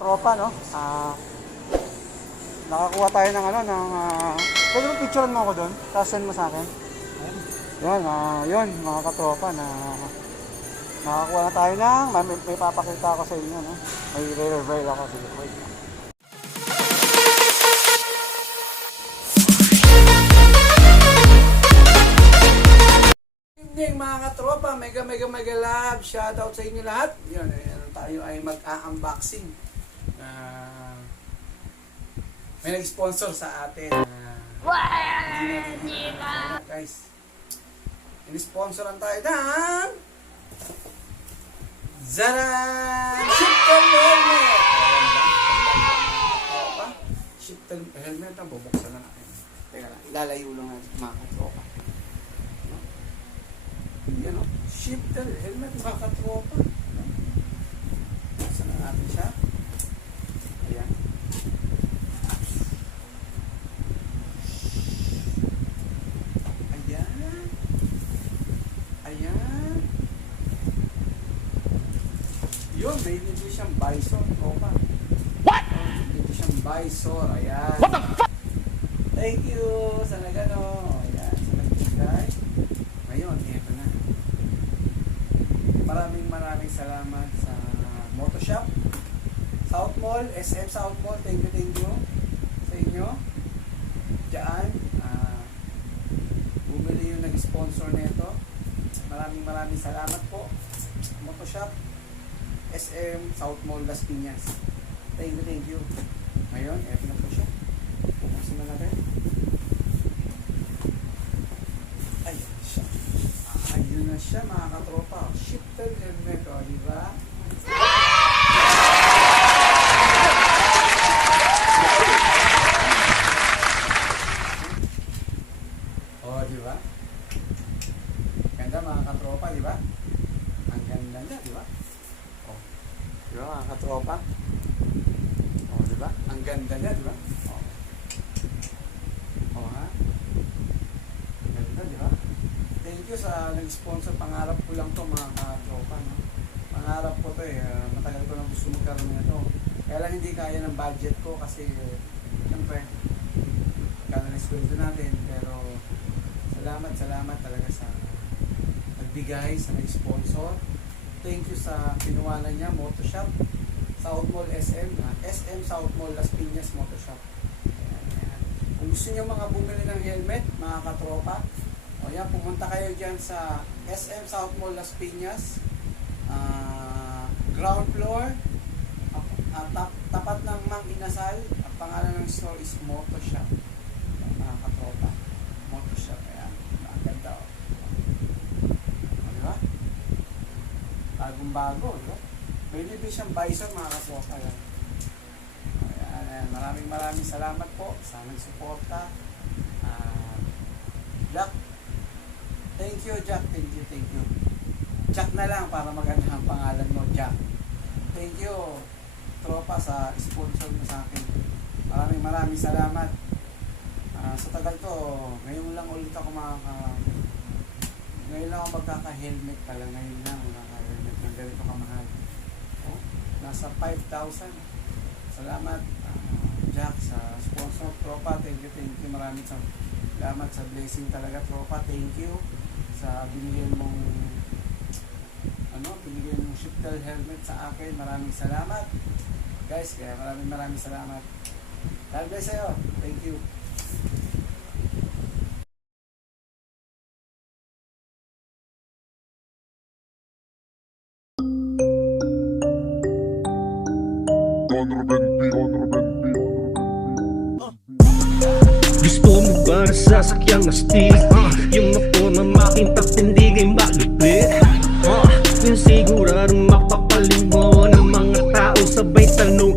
Tropa, no? Nakakuha tayo ng pwede mo picturean mo ako doon? Tapos send mo sa akin. Yun, mga katropa na nakakuha na tayo ng, may papakita ako sa inyo, no? May re-reveal ako sa wait. Evening mga katropa, mega love, shoutout sa inyo lahat. Yun, tayo ay mag-unboxing. May nag-sponsor sa atin. Guys, in-sponsoran tayo ng Zaran! Shifter Helmet! Shifter Helmet, ang bubuksan na natin. Teka lang, ilalayo lang natin mga katropa. Yan o, Shifter Helmet mga katropa. Buksan na natin siya. Ayan. Ayan. Yun, may dito siyang Bison. Opa. What? Dito siyang Bison. Ayan. What the fuck? Thank you sa nagano. Ayan, sa nagbigay. Ngayon, eto na. Maraming salamat sa Motoshop, South Mall, SM South Mall. Thank you sa inyo. Diyan, bumili yung nag-sponsor nito. Maraming salamat po. Motoshop, SM South Mall, Las Piñas. Thank you. Ngayon, eto na po siya. Buksan na natin. Ayun na siya mga katropa. Shifter Helmet, o, diba? O, diba? Ganda mga katropa, diba? Ang ganda niya, diba? O, diba mga katropa? O, diba? Ang ganda niya, diba? O, ha? Ganda, diba? Thank you sa nag-sponsor. Pangarap ko lang to mga katropa, no? Pangarap ko to matagal ko lang gusto magkaroon nito. Kaya lang hindi kaya ng budget ko kasi siyempre kaya na sweldo natin, pero salamat talaga sa nagbigay, sa nag-sponsor. Thank you sa pinuwanan niya, Motoshop, South Mall SM, SM South Mall, Las Piñas Motoshop. Ayan. Kung gusto niyo mga bumili ng helmet, mga katropa, o yan, pumunta kayo dyan sa SM South Mall, Las Piñas, ground floor, tapat ng Mang Inasal. Ang pangalan ng store is Motoshop, mga katropa. Motoshop, ayan, ang ganda, o. Diba? Bagong bago, diba? May libre siyang Bison mga katropa. Ayan. Maraming salamat po sa nagsuporta. Jack, thank you Jack, thank you. Jack na lang para maganda ang pangalan mo, Jack. Thank you tropa sa sponsor mo sa akin. Maraming salamat. Sa tagal to, ngayon lang ulit ako ngayon lang ako magkaka-helmet pala. Ngayon lang magkaka-helmet ng ganito kamahal. Nasa 5,000. Salamat Jack sa sponsor, tropa. Thank you. Maraming salamat sa blessing talaga, tropa. Thank you sa binigyan mong shifter helmet sa akin. Maraming salamat guys, kaya maraming salamat. God bless sa'yo. Thank you. Gusto mo ba na sasakyang astig? Yung motor na makintab hindi kay malupit. Yung siguradong mapapaling mo ng mga tao sabay tanong